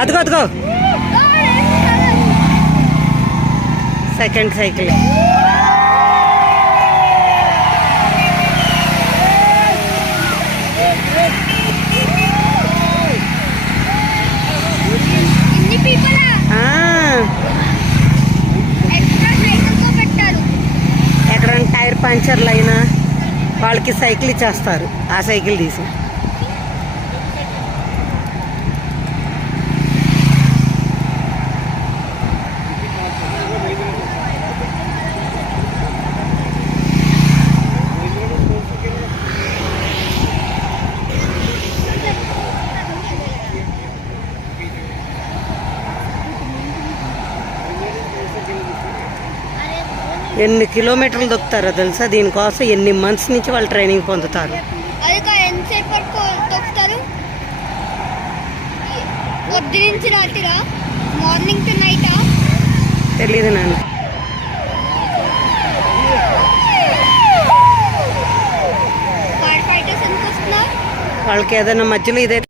అదిగో అదిగో second cycle. ఎక్కడైనా టైర్ పంచర్లు అయినా వాళ్ళకి సైకిల్ ఇచ్చేస్తారు, ఆ సైకిల్ తీసి. ఎన్ని కిలోమీటర్లు దొక్కుతారో తెలుసా? దీనికోసం ఎన్ని మంత్స్ నుంచి వాళ్ళు ట్రైనింగ్ పొందుతారు. తెలీదు నాన్న. వాళ్ళకి ఏదైనా మధ్యలో ఇదే